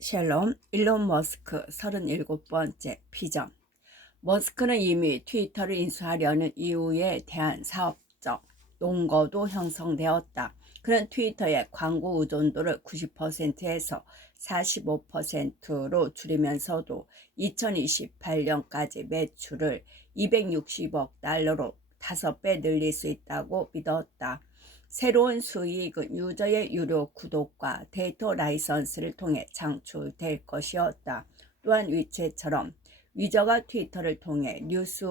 샬롬, 일론 머스크 37번째 비전. 머스크는 이미 트위터를 인수하려는 이유에 대한 사업적 논거도 형성되었다. 그는 트위터의 광고 의존도를 90%에서 45%로 줄이면서도 2028년까지 매출을 260억 달러로 5배 늘릴 수 있다고 믿었다. 새로운 수익은 유저의 유료 구독과 데이터 라이선스를 통해 창출될 것이었다. 또한 위챗처럼 유저가 트위터를 통해 뉴스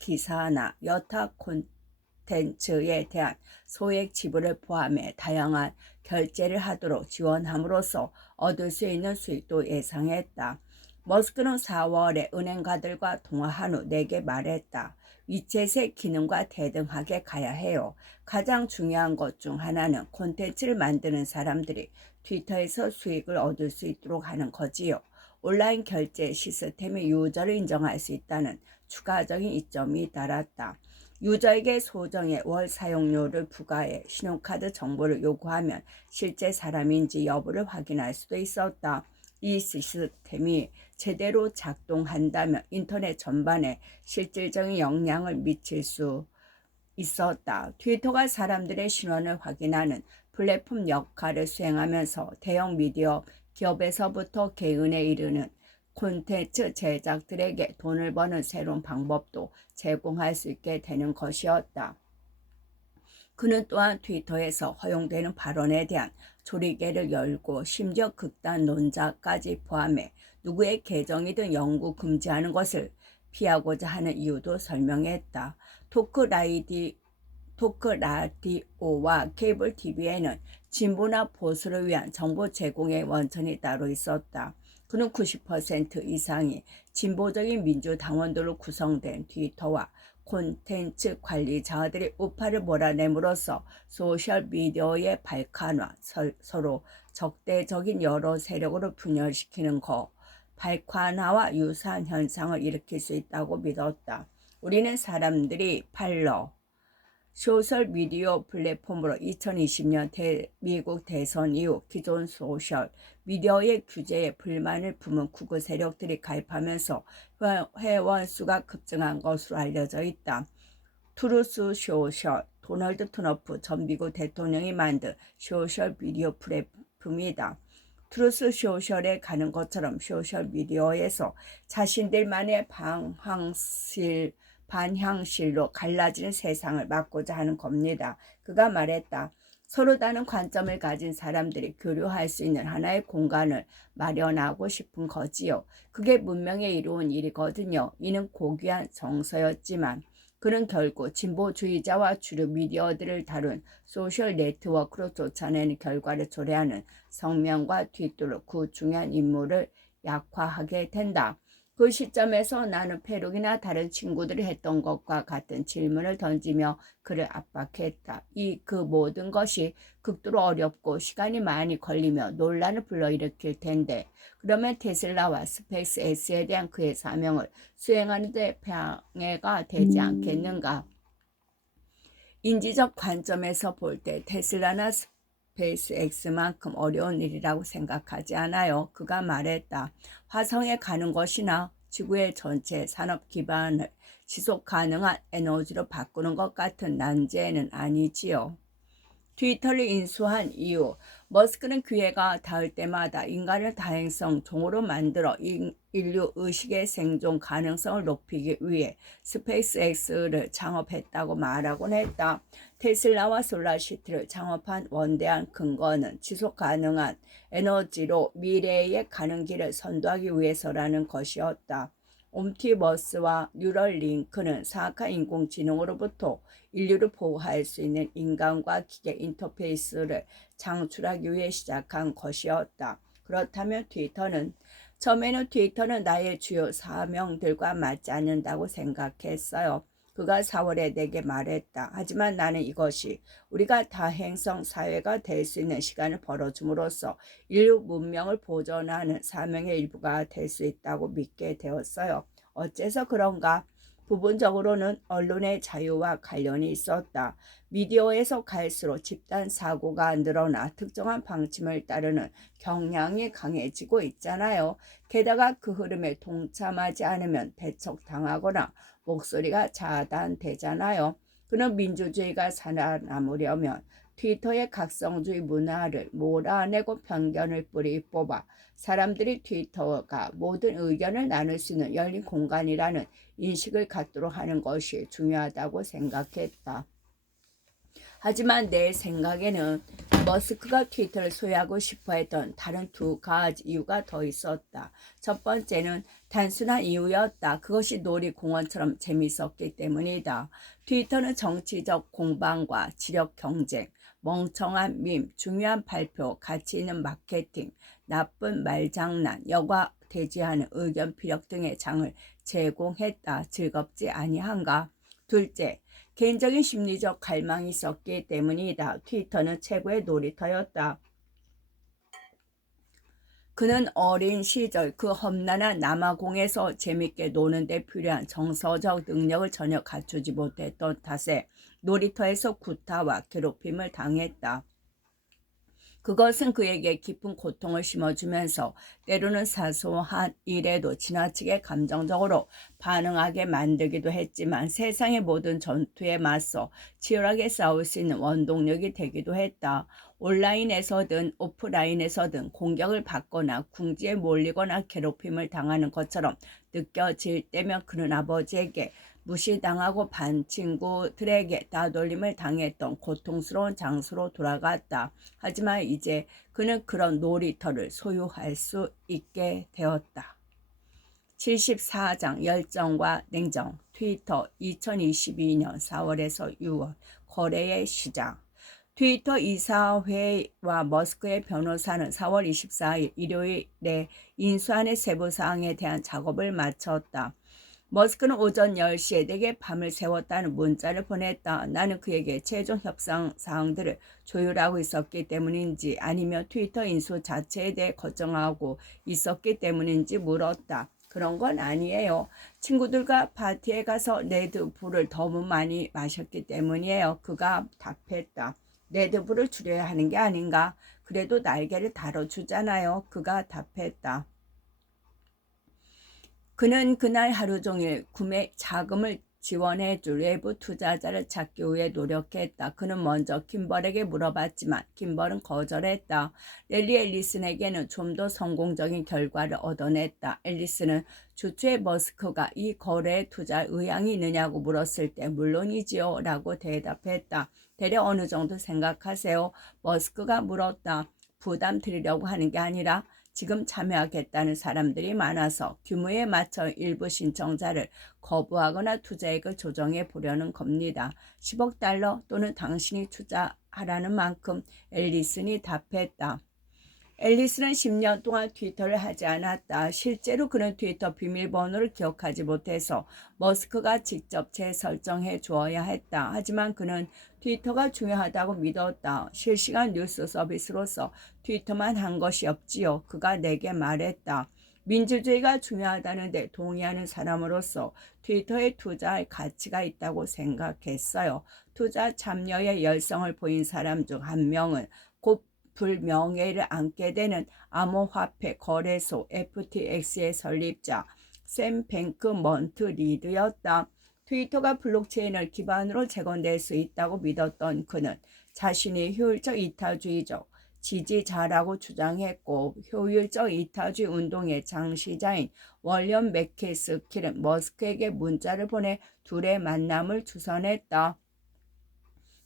기사나 여타 콘텐츠에 대한 소액 지불을 포함해 다양한 결제를 하도록 지원함으로써 얻을 수 있는 수익도 예상했다. 머스크는 4월에 은행가들과 통화한 후 내게 말했다. 위챗의 기능과 대등하게 가야 해요. 가장 중요한 것 중 하나는 콘텐츠를 만드는 사람들이 트위터에서 수익을 얻을 수 있도록 하는 거지요. 온라인 결제 시스템이 유저를 인정할 수 있다는 추가적인 이점이 따랐다. 유저에게 소정의 월 사용료를 부과해 신용카드 정보를 요구하면 실제 사람인지 여부를 확인할 수도 있었다. 이 시스템이 제대로 작동한다면 인터넷 전반에 실질적인 영향을 미칠 수 있었다. 트위터가 사람들의 신원을 확인하는 플랫폼 역할을 수행하면서 대형 미디어 기업에서부터 개인에 이르는 콘텐츠 제작들에게 돈을 버는 새로운 방법도 제공할 수 있게 되는 것이었다. 그는 또한 트위터에서 허용되는 발언에 대한 조리개를 열고 심지어 극단론자까지 포함해 누구의 계정이든 영구 금지하는 것을 피하고자 하는 이유도 설명했다. 토크 라디오와 케이블 TV에는 진보나 보수를 위한 정보 제공의 원천이 따로 있었다. 그는 90% 이상이 진보적인 민주당원들로 구성된 트위터와 콘텐츠 관리자들이 우파를 몰아냄으로써 소셜미디어의 발칸화, 서로 적대적인 여러 세력으로 분열시키는 발칸화와 유사한 현상을 일으킬 수 있다고 믿었다. 우리는 사람들이 소셜미디어 플랫폼으로 2020년 미국 대선 이후 기존 소셜미디어의 규제에 불만을 품은 극우 세력들이 가입하면서 회원 수가 급증한 것으로 알려져 있다. 트루스 소셜, 도널드 트럼프 전 미국 대통령이 만든 소셜미디어 플랫폼이다. 트루스 소셜에 가는 것처럼 소셜미디어에서 자신들만의 반향실로 갈라지는 세상을 막고자 하는 겁니다. 그가 말했다. 서로 다른 관점을 가진 사람들이 교류할 수 있는 하나의 공간을 마련하고 싶은 거지요. 그게 문명에 이루은 일이거든요. 이는 고귀한 정서였지만 그는 결국 진보주의자와 주류 미디어들을 다룬 소셜 네트워크로 쫓아내는 결과를 초래하는 성명과 뒤뚫을 그 중요한 임무를 약화하게 된다. 그 시점에서 나는 페룩이나 다른 친구들이 했던 것과 같은 질문을 던지며 그를 압박했다. 그 모든 것이 극도로 어렵고 시간이 많이 걸리며 논란을 불러일으킬 텐데 그러면 테슬라와 스페이스X에 대한 그의 사명을 수행하는 데 방해가 되지 않겠는가? 인지적 관점에서 볼 때 테슬라나 스페이스X만큼 어려운 일이라고 생각하지 않아요. 그가 말했다. 화성에 가는 것이나 지구의 전체 산업 기반을 지속 가능한 에너지로 바꾸는 것 같은 난제는 아니지요. 트위터를 인수한 이후 머스크는 기회가 닿을 때마다 인간을 다행성 종으로 만들어 인류 의식의 생존 가능성을 높이기 위해 스페이스X를 창업했다고 말하곤 했다. 테슬라와 솔라시티를 창업한 원대한 근거는 지속 가능한 에너지로 미래에 가는 길을 선도하기 위해서라는 것이었다. 옴티버스와 뉴럴링크는 사악한 인공지능으로부터 인류를 보호할 수 있는 인간과 기계 인터페이스를 창출하기 위해 시작한 것이었다. 그렇다면 처음에는 트위터는 나의 주요 사명들과 맞지 않는다고 생각했어요. 그가 4월에 내게 말했다. 하지만 나는 이것이 우리가 다행성 사회가 될 수 있는 시간을 벌어줌으로써 인류 문명을 보존하는 사명의 일부가 될 수 있다고 믿게 되었어요. 어째서 그런가? 부분적으로는 언론의 자유와 관련이 있었다. 미디어에서 갈수록 집단 사고가 늘어나 특정한 방침을 따르는 경향이 강해지고 있잖아요. 게다가 그 흐름에 동참하지 않으면 배척당하거나 목소리가 차단되잖아요. 그는 민주주의가 살아남으려면 트위터의 각성주의 문화를 몰아내고 편견을 뿌리 뽑아 사람들이 트위터가 모든 의견을 나눌 수 있는 열린 공간이라는 인식을 갖도록 하는 것이 중요하다고 생각했다. 하지만 내 생각에는 머스크가 트위터를 소유하고 싶어 했던 다른 두 가지 이유가 더 있었다. 첫 번째는 단순한 이유였다. 그것이 놀이공원처럼 재밌었기 때문이다. 트위터는 정치적 공방과 지력 경쟁, 멍청한 밈, 중요한 발표, 가치 있는 마케팅, 나쁜 말장난, 여과되지 않은 의견 피력 등의 장을 제공했다. 즐겁지 아니한가? 둘째, 개인적인 심리적 갈망이 있었기 때문이다. 트위터는 최고의 놀이터였다. 그는 어린 시절 그 험난한 남아공에서 재밌게 노는 데 필요한 정서적 능력을 전혀 갖추지 못했던 탓에 놀이터에서 구타와 괴롭힘을 당했다. 그것은 그에게 깊은 고통을 심어주면서 때로는 사소한 일에도 지나치게 감정적으로 반응하게 만들기도 했지만 세상의 모든 전투에 맞서 치열하게 싸울 수 있는 원동력이 되기도 했다. 온라인에서든 오프라인에서든 공격을 받거나 궁지에 몰리거나 괴롭힘을 당하는 것처럼 느껴질 때면 그는 아버지에게 무시당하고 반 친구들에게 따돌림을 당했던 고통스러운 장소로 돌아갔다. 하지만 이제 그는 그런 놀이터를 소유할 수 있게 되었다. 74장 열정과 냉정. 트위터 2022년 4월에서 6월 거래의 시작. 트위터 이사회와 머스크의 변호사는 4월 24일 일요일에 인수안의 세부 사항에 대한 작업을 마쳤다. 머스크는 오전 10시에 내게 밤을 새웠다는 문자를 보냈다. 나는 그에게 최종 협상 사항들을 조율하고 있었기 때문인지 아니면 트위터 인수 자체에 대해 걱정하고 있었기 때문인지 물었다. 그런 건 아니에요. 친구들과 파티에 가서 레드불을 너무 많이 마셨기 때문이에요. 그가 답했다. 레드불을 줄여야 하는 게 아닌가? 그래도 날개를 달아주잖아요. 그가 답했다. 그는 그날 하루 종일 구매 자금을 지원해줄 외부 투자자를 찾기 위해 노력했다. 그는 먼저 김벌에게 물어봤지만 김벌은 거절했다. 랠리 앨리슨에게는 좀 더 성공적인 결과를 얻어냈다. 앨리슨은 주초에 머스크가 이 거래에 투자할 의향이 있느냐고 물었을 때 물론이지요 라고 대답했다. 대략 어느 정도 생각하세요? 머스크가 물었다. 부담 드리려고 하는 게 아니라 지금 참여하겠다는 사람들이 많아서 규모에 맞춰 일부 신청자를 거부하거나 투자액을 조정해 보려는 겁니다. 10억 달러 또는 당신이 투자하라는 만큼, 앨리슨이 답했다. 앨리슨은 10년 동안 트위터를 하지 않았다. 실제로 그는 트위터 비밀번호를 기억하지 못해서 머스크가 직접 재설정해 주어야 했다. 하지만 그는 트위터가 중요하다고 믿었다. 실시간 뉴스 서비스로서 트위터만 한 것이 없지요. 그가 내게 말했다. 민주주의가 중요하다는데 동의하는 사람으로서 트위터에 투자할 가치가 있다고 생각했어요. 투자 참여에 열성을 보인 사람 중 한 명은 곧 불명예를 안게 되는 암호화폐 거래소 FTX의 설립자 샘 뱅크먼트 리드였다. 트위터가 블록체인을 기반으로 재건될 수 있다고 믿었던 그는 자신이 효율적 이타주의적 지지자라고 주장했고 효율적 이타주의 운동의 창시자인 월리엄 맥케스킬은 머스크에게 문자를 보내 둘의 만남을 주선했다.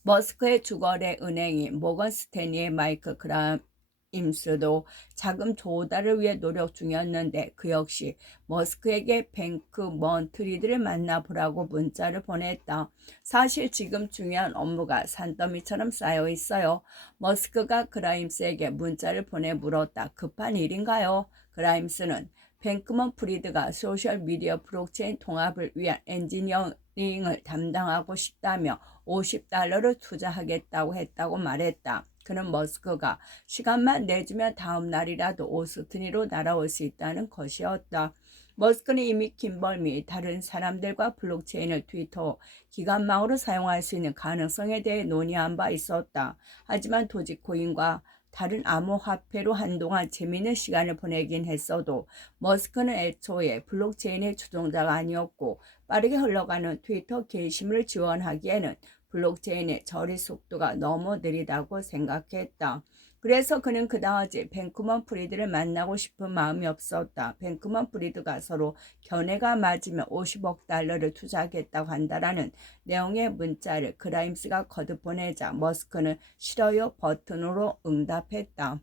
머스크의 주거래 은행인 모건 스탠리의 마이크 그라임스도 자금 조달을 위해 노력 중이었는데 그 역시 머스크에게 뱅크먼트리드를 만나보라고 문자를 보냈다. 사실 지금 중요한 업무가 산더미처럼 쌓여 있어요. 머스크가 그라임스에게 문자를 보내 물었다. 급한 일인가요? 그라임스는 뱅크먼 프리드가 소셜미디어 블록체인 통합을 위한 엔지니어링을 담당하고 싶다며 $50를 투자하겠다고 했다고 말했다. 그는 머스크가 시간만 내주면 다음 날이라도 오스틴으로 날아올 수 있다는 것이었다. 머스크는 이미 김벌 및 다른 사람들과 블록체인을 트위터 기관망으로 사용할 수 있는 가능성에 대해 논의한 바 있었다. 하지만 도지코인과 다른 암호화폐로 한동안 재미있는 시간을 보내긴 했어도 머스크는 애초에 블록체인의 주동자가 아니었고 빠르게 흘러가는 트위터 게시물을 지원하기에는 블록체인의 처리 속도가 너무 느리다고 생각했다. 그래서 그는 그다지 뱅크먼 프리드를 만나고 싶은 마음이 없었다. 뱅크먼 프리드가 서로 견해가 맞으면 $50억 투자하겠다고 한다라는 내용의 문자를 그라임스가 거듭 보내자 머스크는 싫어요 버튼으로 응답했다.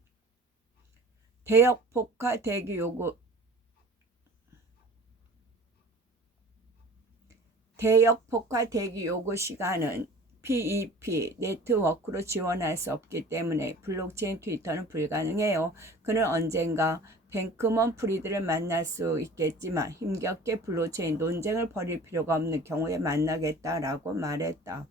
대역 포카 대기 요구 대역 포카 대기 요구 시간은 PEP 네트워크로 지원할 수 없기 때문에 블록체인 트위터는 불가능해요. 그는 언젠가 뱅크먼 프리드를 만날 수 있겠지만 힘겹게 블록체인 논쟁을 벌일 필요가 없는 경우에 만나겠다라고 말했다.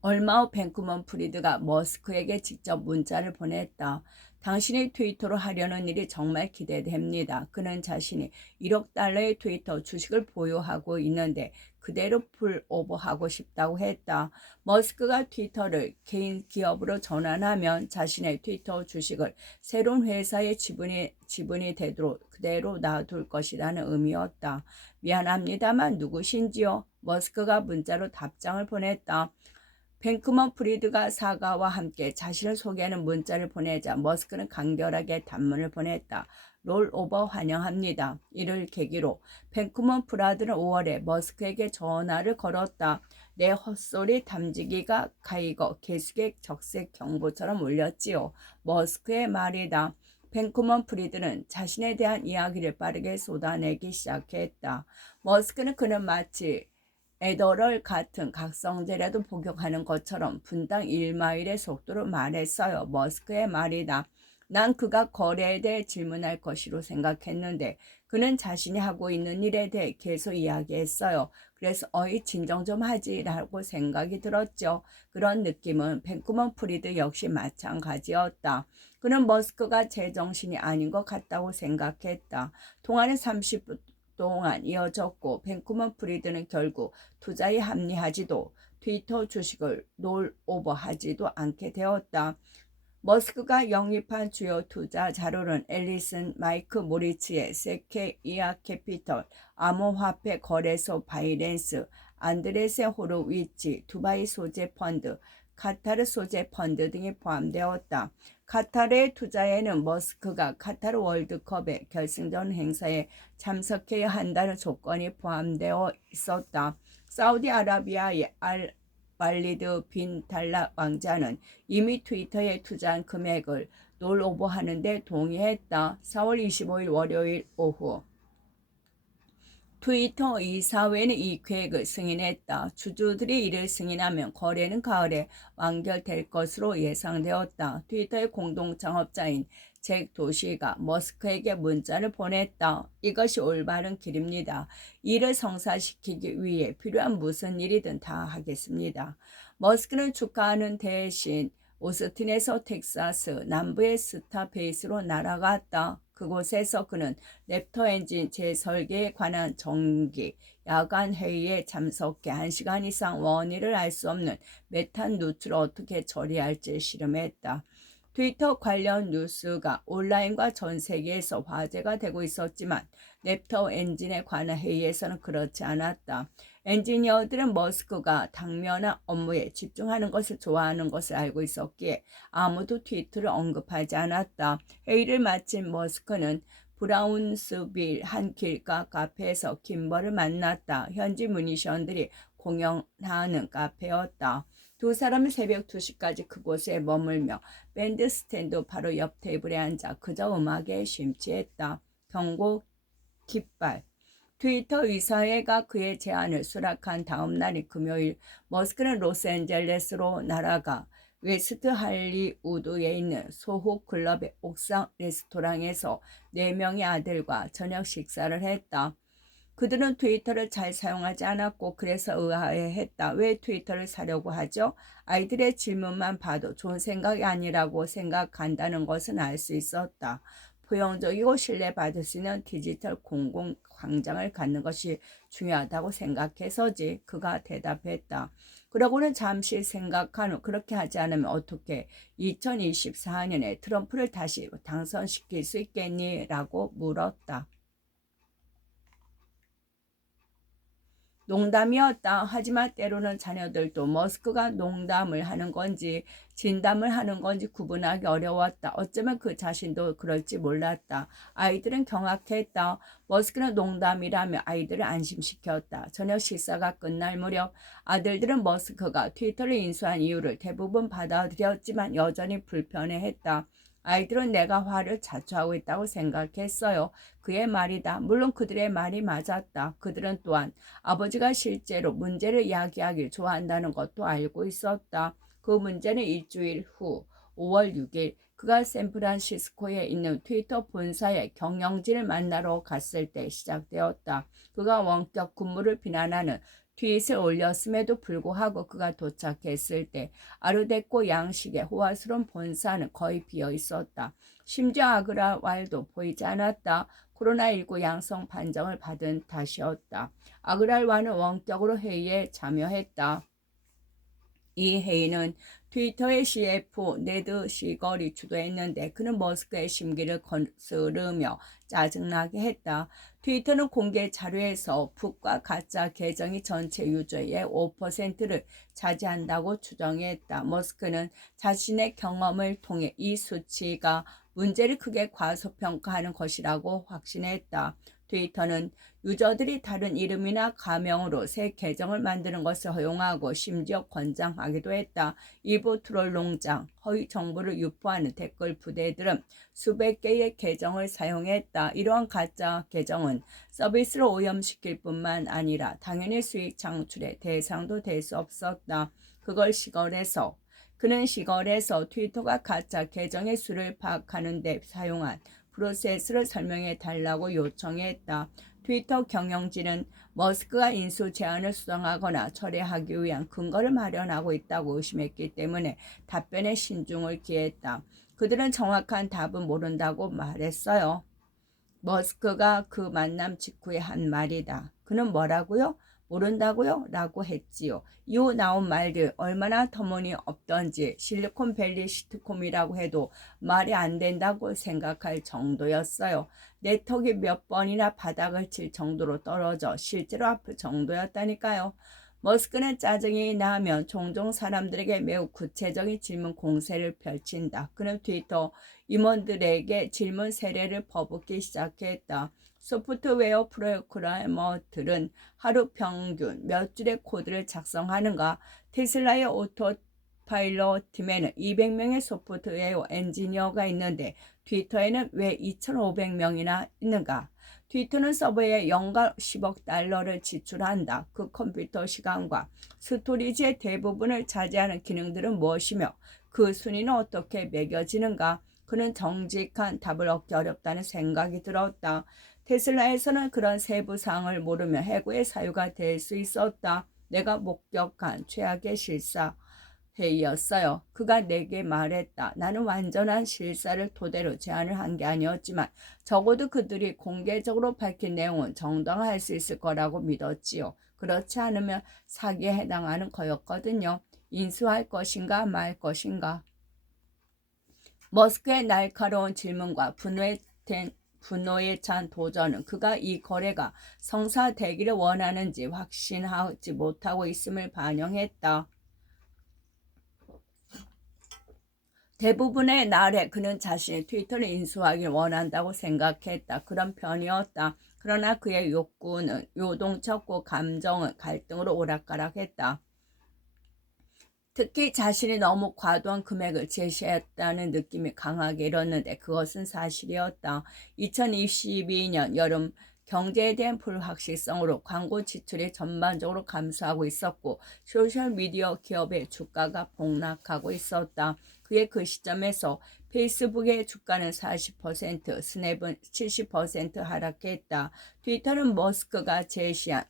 얼마 후 뱅크먼 프리드가 머스크에게 직접 문자를 보냈다. 당신이 트위터로 하려는 일이 정말 기대됩니다. 그는 자신이 $1억 트위터 주식을 보유하고 있는데 그대로 풀오버하고 싶다고 했다. 머스크가 트위터를 개인 기업으로 전환하면 자신의 트위터 주식을 새로운 회사의 지분이 되도록 그대로 놔둘 것이라는 의미였다. 미안합니다만 누구신지요? 머스크가 문자로 답장을 보냈다. 뱅크먼 프리드가 사과와 함께 자신을 소개하는 문자를 보내자 머스크는 간결하게 단문을 보냈다. 롤오버 환영합니다. 이를 계기로 뱅크먼 프라드는 5월에 머스크에게 전화를 걸었다. 내 헛소리 담지기가 가이거 개수객 적색 경보처럼 울렸지요. 머스크의 말이다. 뱅크먼 프리드는 자신에 대한 이야기를 빠르게 쏟아내기 시작했다. 그는 마치 에더럴 같은 각성제라도 복용하는 것처럼 분당 1마일의 속도로 말했어요. 머스크의 말이다. 난 그가 거래에 대해 질문할 것이로 생각했는데 그는 자신이 하고 있는 일에 대해 계속 이야기했어요. 그래서 어이 진정 좀 하지라고 생각이 들었죠. 그런 느낌은 뱅크먼 프리드 역시 마찬가지였다. 그는 머스크가 제정신이 아닌 것 같다고 생각했다. 통화는 30분 동안 이어졌고 뱅크먼 프리드는 결국 투자에 합리하지도 트위터 주식을 롤오버하지도 않게 되었다. 머스크가 영입한 주요 투자 자료는 앨리슨 마이크 모리츠의 세케 이아 캐피털, 암호화폐 거래소 바이낸스, 안드레세 호로위치, 두바이 소재 펀드, 카타르 소재 펀드 등이 포함되었다. 카타르의 투자에는 머스크가 카타르 월드컵의 결승전 행사에 참석해야 한다는 조건이 포함되어 있었다. 사우디아라비아의 알왈리드 빈 달라 왕자는 이미 트위터에 투자한 금액을 롤오버하는 데 동의했다. 4월 25일 월요일 오후 트위터 이사회는 이 계획을 승인했다. 주주들이 이를 승인하면 거래는 가을에 완결될 것으로 예상되었다. 트위터의 공동 창업자인 잭 도시가 머스크에게 문자를 보냈다. 이것이 올바른 길입니다. 이를 성사시키기 위해 필요한 무슨 일이든 다 하겠습니다. 머스크는 축하하는 대신 오스틴에서 텍사스 남부의 스타베이스로 날아갔다. 그곳에서 그는 랩터 엔진 재설계에 관한 정기 야간 회의에 참석해 1시간 이상 원인을 알 수 없는 메탄 누출을 어떻게 처리할지 실험했다. 트위터 관련 뉴스가 온라인과 전 세계에서 화제가 되고 있었지만 랩터 엔진에 관한 회의에서는 그렇지 않았다. 엔지니어들은 머스크가 당면한 업무에 집중하는 것을 좋아하는 것을 알고 있었기에 아무도 트위터를 언급하지 않았다. 회의를 마친 머스크는 브라운스빌 한 길가 카페에서 김벌을 만났다. 현지 뮤지션들이 공연하는 카페였다. 두 사람은 새벽 2시까지 그곳에 머물며 밴드 스탠드 바로 옆 테이블에 앉아 그저 음악에 심취했다. 경고 깃발. 트위터 이사회가 그의 제안을 수락한 다음 날인 금요일 머스크는 로스앤젤레스로 날아가 웨스트 할리우드에 있는 소호 클럽의 옥상 레스토랑에서 4명의 아들과 저녁 식사를 했다. 그들은 트위터를 잘 사용하지 않았고 그래서 의아해했다. 왜 트위터를 사려고 하죠? 아이들의 질문만 봐도 좋은 생각이 아니라고 생각한다는 것은 알 수 있었다. 포용적이고 신뢰받을 수 있는 디지털 공공광장을 갖는 것이 중요하다고 생각해서지. 그가 대답했다. 그러고는 잠시 생각한 후 그렇게 하지 않으면 어떻게 2024년에 트럼프를 다시 당선시킬 수 있겠니? 라고 물었다. 농담이었다. 하지만 때로는 자녀들도 머스크가 농담을 하는 건지 진담을 하는 건지 구분하기 어려웠다. 어쩌면 그 자신도 그럴지 몰랐다. 아이들은 경악했다. 머스크는 농담이라며 아이들을 안심시켰다. 저녁 식사가 끝날 무렵 아들들은 머스크가 트위터를 인수한 이유를 대부분 받아들였지만 여전히 불편해했다. 아이들은 내가 화를 자초하고 있다고 생각했어요. 그의 말이다. 물론 그들의 말이 맞았다. 그들은 또한 아버지가 실제로 문제를 이야기하길 좋아한다는 것도 알고 있었다. 그 문제는 일주일 후 5월 6일 그가 샌프란시스코에 있는 트위터 본사의 경영진을 만나러 갔을 때 시작되었다. 그가 원격 근무를 비난하는 트윗을 올렸음에도 불구하고 그가 도착했을 때 아르데코 양식의 호화스러운 본사는 거의 비어 있었다. 심지어 아그랄왈도 보이지 않았다. 코로나19 양성 판정을 받은 탓이었다. 아그랄와는 원격으로 회의에 참여했다. 이 회의는 트위터의 CF 네드 시걸이 주도했는데 그는 머스크의 심기를 거스르며 짜증나게 했다. 트위터는 공개 자료에서 북과 가짜 계정이 전체 유저의 5%를 차지한다고 추정했다. 머스크는 자신의 경험을 통해 이 수치가 문제를 크게 과소평가하는 것이라고 확신했다. 트위터는 유저들이 다른 이름이나 가명으로 새 계정을 만드는 것을 허용하고 심지어 권장하기도 했다. 일부 트롤 농장, 허위 정보를 유포하는 댓글 부대들은 수백 개의 계정을 사용했다. 이러한 가짜 계정은 서비스를 오염시킬 뿐만 아니라 당연히 수익 창출의 대상도 될 수 없었다. 그는 시걸에서 트위터가 가짜 계정의 수를 파악하는 데 사용한 프로세스를 설명해 달라고 요청했다. 트위터 경영진은 머스크가 인수 제안을 수정하거나 철회하기 위한 근거를 마련하고 있다고 의심했기 때문에 답변에 신중을 기했다. 그들은 정확한 답은 모른다고 말했어요. 머스크가 그 만남 직후에 한 말이다. 그는 뭐라고요? 모른다고요? 라고 했지요. 이후 나온 말들 얼마나 터무니없던지 실리콘밸리 시트콤이라고 해도 말이 안 된다고 생각할 정도였어요. 내 턱이 몇 번이나 바닥을 칠 정도로 떨어져 실제로 아플 정도였다니까요. 머스크는 짜증이 나면 종종 사람들에게 매우 구체적인 질문 공세를 펼친다. 그는 트위터 임원들에게 질문 세례를 퍼붓기 시작했다. 소프트웨어 프로그래머들은 하루 평균 몇 줄의 코드를 작성하는가? 테슬라의 오토파일럿 팀에는 200명의 소프트웨어 엔지니어가 있는데 트위터에는 왜 2,500명이나 있는가? 트위터는 서버에 연간 10억 달러를 지출한다. 그 컴퓨터 시간과 스토리지의 대부분을 차지하는 기능들은 무엇이며 그 순위는 어떻게 매겨지는가? 그는 정직한 답을 얻기 어렵다는 생각이 들었다. 테슬라에서는 그런 세부 사항을 모르며 해고의 사유가 될 수 있었다. 내가 목격한 최악의 실사 회의였어요. 그가 내게 말했다. 나는 완전한 실사를 토대로 제안을 한 게 아니었지만 적어도 그들이 공개적으로 밝힌 내용은 정당화할 수 있을 거라고 믿었지요. 그렇지 않으면 사기에 해당하는 거였거든요. 인수할 것인가 말 것인가. 머스크의 날카로운 질문과 분노에 찬 도전은 그가 이 거래가 성사되기를 원하는지 확신하지 못하고 있음을 반영했다. 대부분의 날에 그는 자신의 트위터를 인수하길 원한다고 생각했다. 그런 편이었다. 그러나 그의 욕구는 요동쳤고 감정은 갈등으로 오락가락했다. 특히 자신이 너무 과도한 금액을 제시했다는 느낌이 강하게 일었는데 그것은 사실이었다. 2022년 여름 경제에 대한 불확실성으로 광고 지출이 전반적으로 감소하고 있었고 소셜미디어 기업의 주가가 폭락하고 있었다. 그의 그 시점에서 페이스북의 주가는 40%, 스냅은 70% 하락했다. 트위터는 머스크가 제시한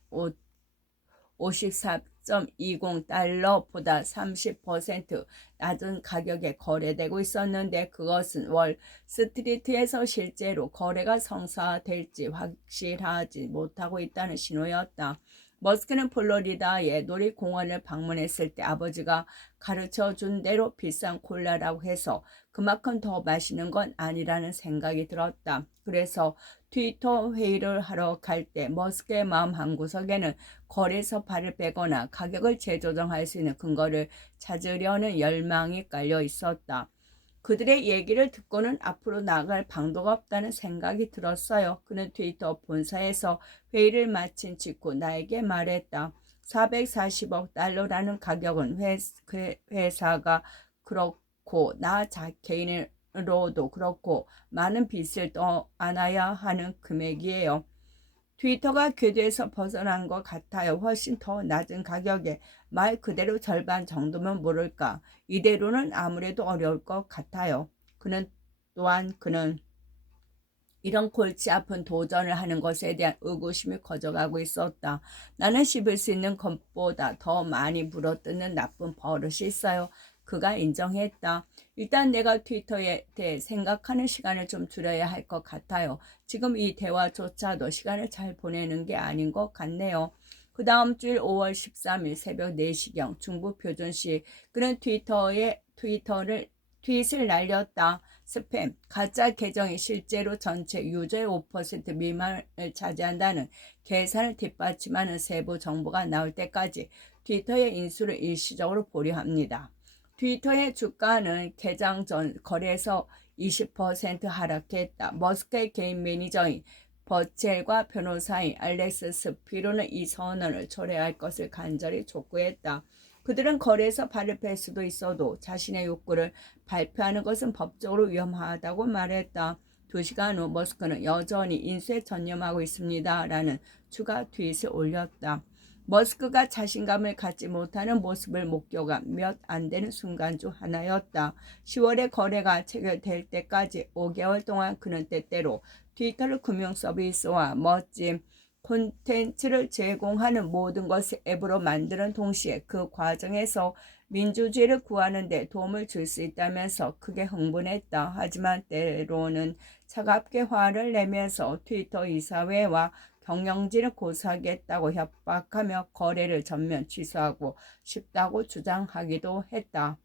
54.20달러보다 30% 낮은 가격에 거래되고 있었는데, 그것은 월스트리트에서 실제로 거래가 성사될지 확실하지 못하고 있다는 신호였다. 머스크는 플로리다의 놀이공원을 방문했을 때 아버지가 가르쳐준 대로 비싼 콜라라고 해서 그만큼 더 마시는 건 아니라는 생각이 들었다. 그래서 트위터 회의를 하러 갈 때 머스크의 마음 한구석에는 거래에서 발을 빼거나 가격을 재조정할 수 있는 근거를 찾으려는 열망이 깔려 있었다. 그들의 얘기를 듣고는 앞으로 나아갈 방도가 없다는 생각이 들었어요. 그는 트위터 본사에서 회의를 마친 직후 나에게 말했다. 440억 달러라는 가격은 회사가 그렇고 나 개인으로도 그렇고 많은 빚을 떠안아야 하는 금액이에요. 트위터가 궤도에서 벗어난 것 같아요. 훨씬 더 낮은 가격에 말 그대로 절반 정도면 모를까. 이대로는 아무래도 어려울 것 같아요. 그는 이런 골치 아픈 도전을 하는 것에 대한 의구심이 커져가고 있었다. 나는 씹을 수 있는 것보다 더 많이 물어뜯는 나쁜 버릇이 있어요. 그가 인정했다. 일단 내가 트위터에 대해 생각하는 시간을 좀 줄여야 할 것 같아요. 지금 이 대화조차도 시간을 잘 보내는 게 아닌 것 같네요. 그 다음 주일 5월 13일 새벽 4시경 중부 표준시 그는 트윗을 날렸다. 스팸, 가짜 계정이 실제로 전체 유저의 5% 미만을 차지한다는 계산을 뒷받침하는 세부 정보가 나올 때까지 트위터의 인수를 일시적으로 보류합니다. 트위터의 주가는 개장 전 거래에서 20% 하락했다. 머스크의 개인 매니저인 버첼과 변호사인 알렉스 스피로는 이 선언을 철회할 것을 간절히 촉구했다. 그들은 거래에서 발을 뺄 수도 있어도 자신의 욕구를 발표하는 것은 법적으로 위험하다고 말했다. 2시간 후 머스크는 여전히 인수에 전념하고 있습니다. 라는 추가 트윗을 올렸다. 머스크가 자신감을 갖지 못하는 모습을 목격한 몇 안 되는 순간 중 하나였다. 10월에 거래가 체결될 때까지 5개월 동안 그는 때때로 트위터를 금융 서비스와 멋진 콘텐츠를 제공하는 모든 것을 앱으로 만드는 동시에 그 과정에서 민주주의를 구하는 데 도움을 줄 수 있다면서 크게 흥분했다. 하지만 때로는 차갑게 화를 내면서 트위터 이사회와 경영진을 고소하겠다고 협박하며 거래를 전면 취소하고 싶다고 주장하기도 했다.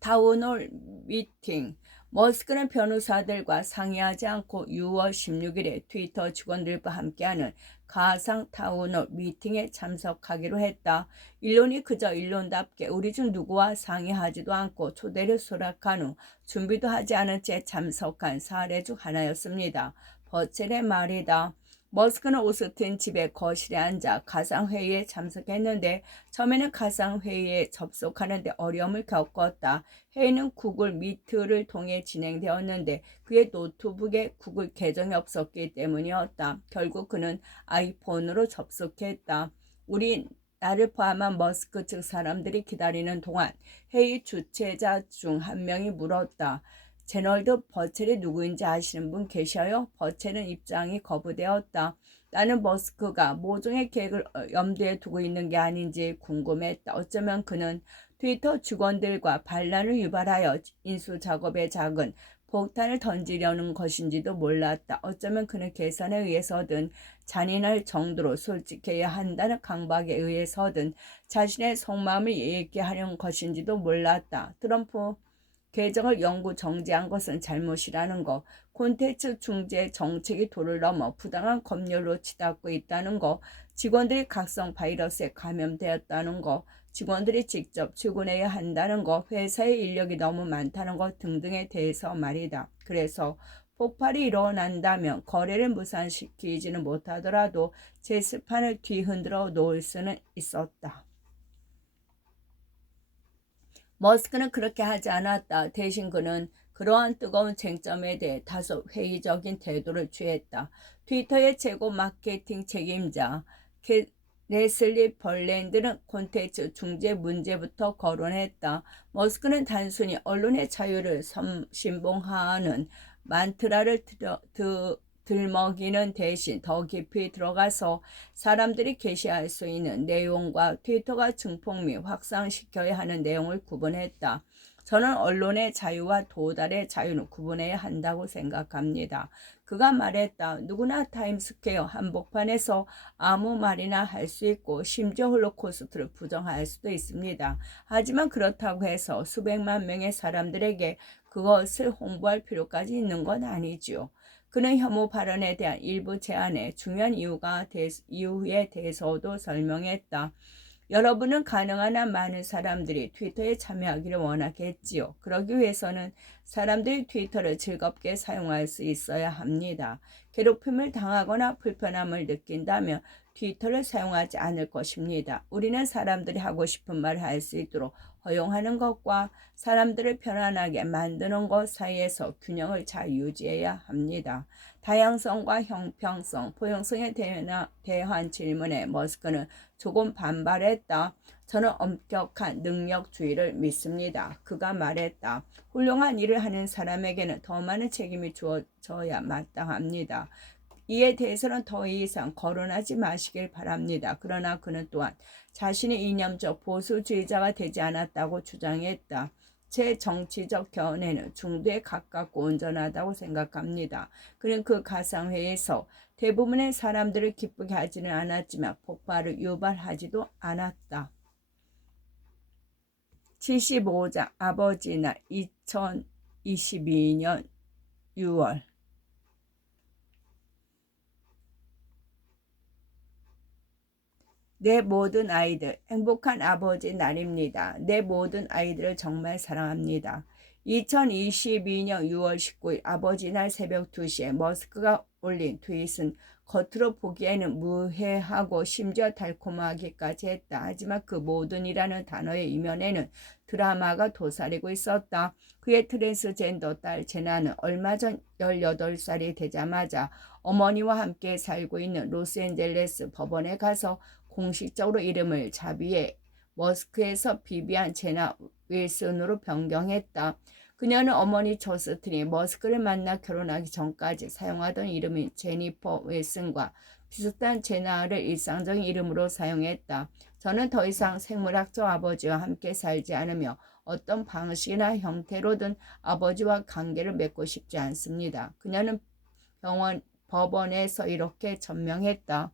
타운홀 미팅. 머스크는 변호사들과 상의하지 않고 6월 16일에 트위터 직원들과 함께하는 가상 타운홀 미팅에 참석하기로 했다. 일론이 그저 일론답게 우리 중 누구와 상의하지도 않고 초대를 수락한 후 준비도 하지 않은 채 참석한 사례 중 하나였습니다. 버첼의 말이다. 머스크는 오스틴 집의 거실에 앉아 가상회의에 참석했는데 처음에는 가상회의에 접속하는데 어려움을 겪었다. 회의는 구글 미트를 통해 진행되었는데 그의 노트북에 구글 계정이 없었기 때문이었다. 결국 그는 아이폰으로 접속했다. 나를 포함한 머스크 측 사람들이 기다리는 동안 회의 주최자 중 한 명이 물었다. 제널드 버첼이 누구인지 아시는 분 계셔요? 버첼은 입장이 거부되었다. 나는 머스크가 모종의 계획을 염두에 두고 있는 게 아닌지 궁금했다. 어쩌면 그는 트위터 직원들과 반란을 유발하여 인수 작업에 작은 폭탄을 던지려는 것인지도 몰랐다. 어쩌면 그는 계산에 의해서든 잔인할 정도로 솔직해야 한다는 강박에 의해서든 자신의 속마음을 얘기하려는 것인지도 몰랐다. 트럼프 계정을 영구 정지한 것은 잘못이라는 것, 콘텐츠 중재 정책이 도를 넘어 부당한 검열로 치닫고 있다는 것, 직원들이 각성 바이러스에 감염되었다는 것, 직원들이 직접 출근해야 한다는 것, 회사의 인력이 너무 많다는 것 등등에 대해서 말이다. 그래서 폭발이 일어난다면 거래를 무산시키지는 못하더라도 제스판을 뒤흔들어 놓을 수는 있었다. 머스크는 그렇게 하지 않았다. 대신 그는 그러한 뜨거운 쟁점에 대해 다소 회의적인 태도를 취했다. 트위터의 최고 마케팅 책임자 레슬리 벌랜드는 콘텐츠 중재 문제부터 거론했다. 머스크는 단순히 언론의 자유를 신봉하는 만트라를 들먹이는 대신 더 깊이 들어가서 사람들이 게시할 수 있는 내용과 트위터가 증폭 및 확산시켜야 하는 내용을 구분했다. 저는 언론의 자유와 도달의 자유는 구분해야 한다고 생각합니다. 그가 말했다. 누구나 타임스퀘어 한복판에서 아무 말이나 할 수 있고 심지어 홀로코스트를 부정할 수도 있습니다. 하지만 그렇다고 해서 수백만 명의 사람들에게 그것을 홍보할 필요까지 있는 건 아니지요. 그는 혐오 발언에 대한 일부 제안의 중요한 이유에 대해서도 설명했다. 여러분은 가능한 한 많은 사람들이 트위터에 참여하기를 원하겠지요. 그러기 위해서는 사람들이 트위터를 즐겁게 사용할 수 있어야 합니다. 괴롭힘을 당하거나 불편함을 느낀다면 트위터를 사용하지 않을 것입니다. 우리는 사람들이 하고 싶은 말을 할 수 있도록 허용하는 것과 사람들을 편안하게 만드는 것 사이에서 균형을 잘 유지해야 합니다. 다양성과 형평성, 포용성에 대한 질문에 머스크는 조금 반발했다. 저는 엄격한 능력주의를 믿습니다. 그가 말했다. 훌륭한 일을 하는 사람에게는 더 많은 책임이 주어져야 마땅합니다. 이에 대해서는 더 이상 거론하지 마시길 바랍니다. 그러나 그는 또한 자신이 이념적 보수주의자가 되지 않았다고 주장했다. 제 정치적 견해는 중도에 가깝고 온전하다고 생각합니다. 그는 그 가상회에서 대부분의 사람들을 기쁘게 하지는 않았지만 폭발을 유발하지도 않았다. 75장 아버지 날 2022년 6월 내 모든 아이들, 행복한 아버지 날입니다. 내 모든 아이들을 정말 사랑합니다. 2022년 6월 19일 아버지 날 새벽 2시에 머스크가 올린 트윗은 겉으로 보기에는 무해하고 심지어 달콤하기까지 했다. 하지만 그 모든이라는 단어의 이면에는 드라마가 도사리고 있었다. 그의 트랜스젠더 딸 제나는 얼마 전 18살이 되자마자 어머니와 함께 살고 있는 로스앤젤레스 법원에 가서 공식적으로 이름을 자비에 머스크에서 비비안 제나 윌슨으로 변경했다. 그녀는 어머니 저스틴이 머스크를 만나 결혼하기 전까지 사용하던 이름인 제니퍼 윌슨과 비슷한 제나를 일상적인 이름으로 사용했다. 저는 더 이상 생물학적 아버지와 함께 살지 않으며 어떤 방식이나 형태로든 아버지와 관계를 맺고 싶지 않습니다. 그녀는 법원에서 이렇게 전명했다.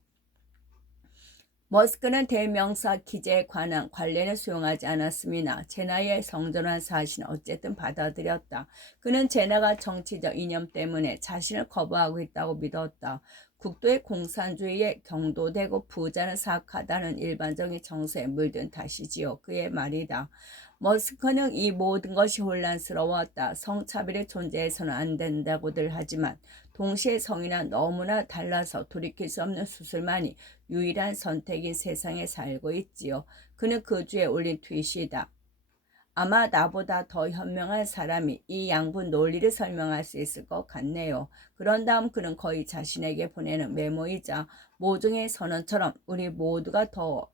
머스크는 대명사 기재에 관한 관례는 수용하지 않았으나 제나의 성전환 사실은 어쨌든 받아들였다. 그는 제나가 정치적 이념 때문에 자신을 거부하고 있다고 믿었다. 국도의 공산주의에 경도되고 부자는 사악하다는 일반적인 정서에 물든 탓이지요. 그의 말이다. 머스크는 이 모든 것이 혼란스러웠다. 성차별이 존재해서는 안 된다고들 하지만 동시에 성이나 너무나 달라서 돌이킬 수 없는 수술만이 유일한 선택인 세상에 살고 있지요. 그는 그 주에 올린 트윗이다. 아마 나보다 더 현명한 사람이 이 양분 논리를 설명할 수 있을 것 같네요. 그런 다음 그는 거의 자신에게 보내는 메모이자 모종의 선언처럼 우리 모두가 덜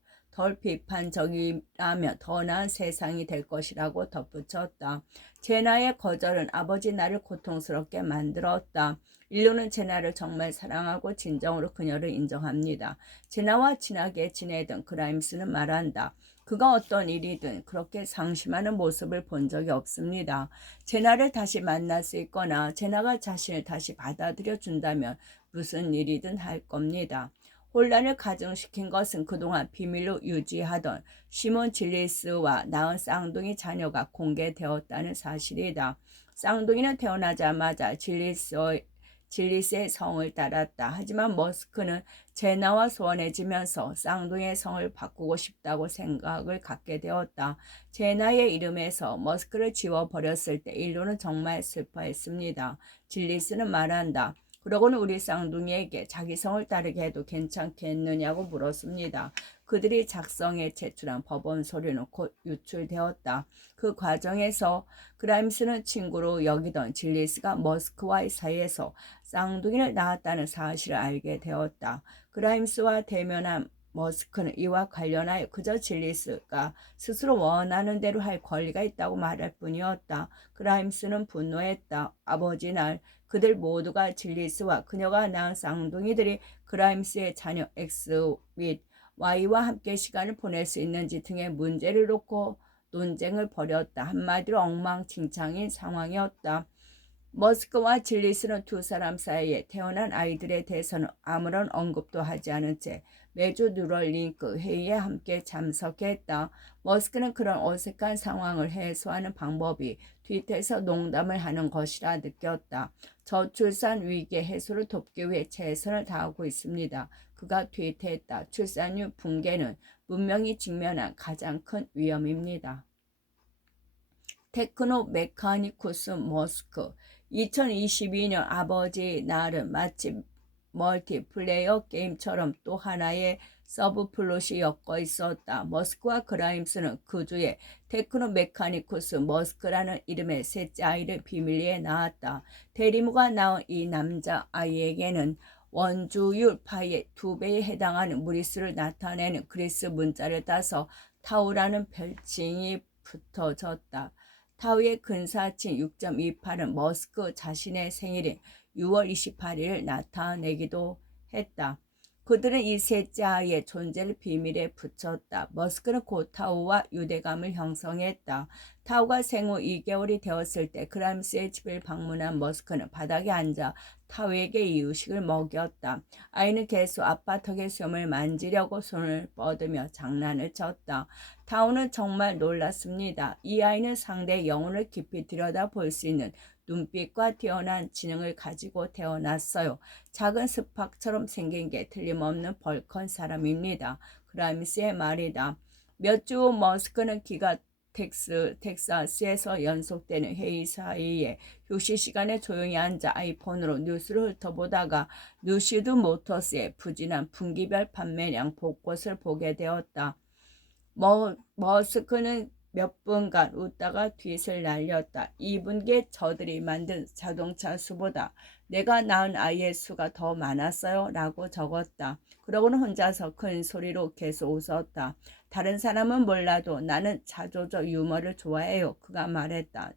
비판적이라면 더 나은 세상이 될 것이라고 덧붙였다. 제나의 거절은 아버지 나를 고통스럽게 만들었다. 인류는 제나를 정말 사랑하고 진정으로 그녀를 인정합니다. 제나와 친하게 지내던 그라임스는 말한다. 그가 어떤 일이든 그렇게 상심하는 모습을 본 적이 없습니다. 제나를 다시 만날 수 있거나 제나가 자신을 다시 받아들여 준다면 무슨 일이든 할 겁니다. 혼란을 가중시킨 것은 그동안 비밀로 유지하던 시몬 질리스와 낳은 쌍둥이 자녀가 공개되었다는 사실이다. 쌍둥이는 태어나자마자 질리스의 성을 따랐다. 하지만 머스크는 제나와 소원해지면서 쌍둥이의 성을 바꾸고 싶다고 생각을 갖게 되었다. 제나의 이름에서 머스크를 지워버렸을 때 인류는 정말 슬퍼했습니다. 질리스는 말한다. 그러고는 우리 쌍둥이에게 자기 성을 따르게 해도 괜찮겠느냐고 물었습니다. 그들이 작성해 제출한 법원 서류는 곧 유출되었다. 그 과정에서 그라임스는 친구로 여기던 질리스가 머스크와의 사이에서 쌍둥이를 낳았다는 사실을 알게 되었다. 그라임스와 대면한 머스크는 이와 관련하여 그저 질리스가 스스로 원하는 대로 할 권리가 있다고 말할 뿐이었다. 그라임스는 분노했다. 아버지 날 그들 모두가 질리스와 그녀가 낳은 쌍둥이들이 그라임스의 자녀 X 및 Y와 함께 시간을 보낼 수 있는지 등의 문제를 놓고 논쟁을 벌였다. 한마디로 엉망진창인 상황이었다. 머스크와 질리스는 두 사람 사이에 태어난 아이들에 대해서는 아무런 언급도 하지 않은 채 매주 뉴럴링크 회의에 함께 참석했다. 머스크는 그런 어색한 상황을 해소하는 방법이 트위터에서 농담을 하는 것이라 느꼈다. 저출산 위기 해소를 돕기 위해 최선을 다하고 있습니다. 그가 트윗했다. 출산율 붕괴는 문명이 직면한 가장 큰 위험입니다. 테크노 메카니쿠스 머스크 2022년 아버지 날은 마치 멀티플레이어 게임처럼 또 하나의 서브플롯이 엮어 있었다. 머스크와 그라임스는 그 주에 테크노 메카니쿠스 머스크라는 이름의 셋째 아이를 비밀리에 낳았다. 대리모가 낳은 이 남자 아이에게는 원주율 파이의 2배에 해당하는 무리수를 나타내는 그리스 문자를 따서 타우라는 별칭이 붙어졌다. 타우의 근사치 6.28은 머스크 자신의 생일인 6월 28일을 나타내기도 했다. 그들은 이 셋째 아이의 존재를 비밀에 붙였다. 머스크는 곧 타우와 유대감을 형성했다. 타우가 생후 2개월이 되었을 때 그라임스의 집을 방문한 머스크는 바닥에 앉아 타우에게 이유식을 먹였다. 아이는 계속 아빠 턱의 수염을 만지려고 손을 뻗으며 장난을 쳤다. 타우는 정말 놀랐습니다. 이 아이는 상대의 영혼을 깊이 들여다볼 수 있는 눈빛과 뛰어난 지능을 가지고 태어났어요. 작은 스팍처럼 생긴 게 틀림없는 벌컨 사람입니다. 그라임스의 말이다. 몇 주 후 머스크는 기가 텍사스에서 연속되는 회의 사이에 휴식 시간에 조용히 앉아 아이폰으로 뉴스를 훑어보다가 뉴시드 모터스의 부진한 분기별 판매량 복곳을 보게 되었다. 머스크는 몇 분간 웃다가 뒷을 날렸다. 2분기에 저들이 만든 자동차 수보다 내가 낳은 아이의 수가 더 많았어요 라고 적었다. 그러고는 혼자서 큰 소리로 계속 웃었다. 다른 사람은 몰라도 나는 자조적 유머를 좋아해요. 그가 말했다.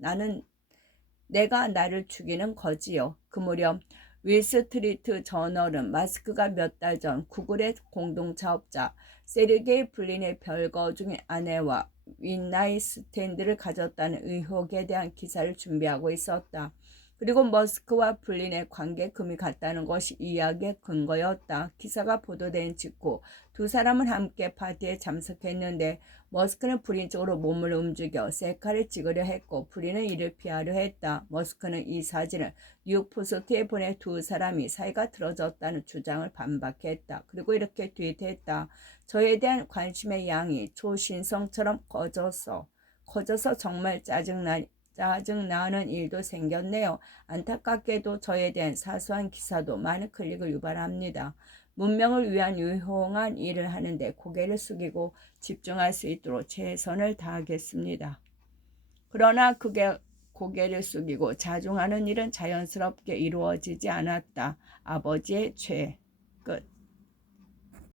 내가 나를 죽이는 거지요. 그 무렵 윌스트리트 저널은 마스크가 몇 달 전 구글의 공동차업자 세르게이 블린의 별거 중인 아내와 윈나이 스탠드를 가졌다는 의혹에 대한 기사를 준비하고 있었다. 그리고 머스크와 블린의 관계 금이 같다는 것이 이야기의 근거였다. 기사가 보도된 직후 두 사람은 함께 파티에 참석했는데 머스크는 블린 쪽으로 몸을 움직여 셀카를 찍으려 했고 블린은 이를 피하려 했다. 머스크는 이 사진을 뉴욕포스트에 보내 두 사람이 사이가 틀어졌다는 주장을 반박했다. 그리고 이렇게 트윗했다. 저에 대한 관심의 양이 초신성처럼 커져서 정말 짜증나는 일도 생겼네요. 안타깝게도 저에 대한 사소한 기사도 많은 클릭을 유발합니다. 문명을 위한 유용한 일을 하는데 고개를 숙이고 집중할 수 있도록 최선을 다하겠습니다. 그러나 그게 고개를 숙이고 자중하는 일은 자연스럽게 이루어지지 않았다. 아버지의 죄. 끝.